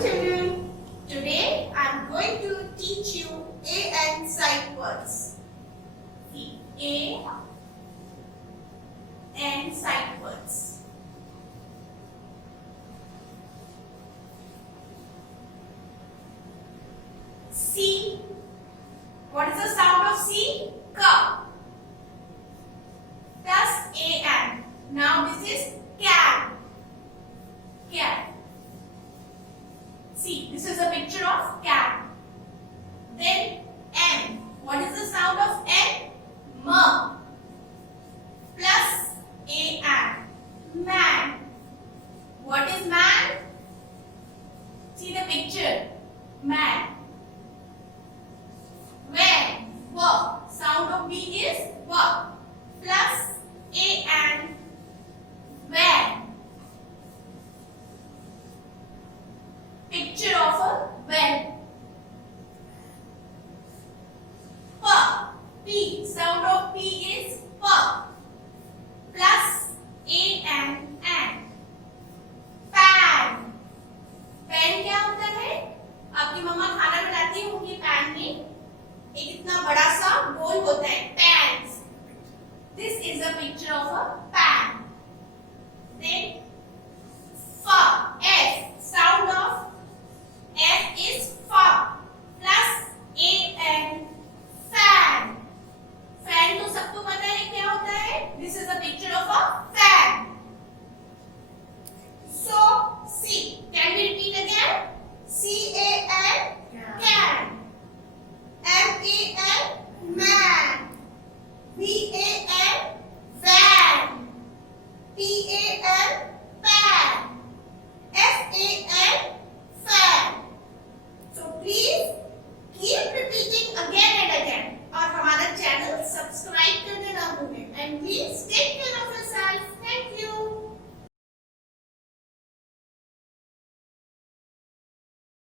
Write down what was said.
children. Today I am going to teach you A and sight words. See, A and sight words. C. What is the sound of C? Ka. Plus A and. Now this is can. Can. See, this is a picture of can. Then N. What is the sound of N? M. Plus A and. Man. What is man? See the picture. Man. When. W. Sound of B is W. Plus A and. When. Picture of a when. P. P. Sound of P is P. Plus A and. Pan. Pan क्या होता है? आपकी मम्मा खाना बनाती होंगी pan में. एक इतना बड़ा सा गोल होता है. Pans. This is a picture of a pan. Then F. Sound of F is fa. Plus A and fan. Fan तो सबको पता है क्या होता है? This is a picture of a fan. So C. Can we repeat again? C A and can. M A and man. V A and van. P A and pan. F A and fan. So please keep repeating again and again. और हमारा channel subscribe करना ना भूलें. And please take care of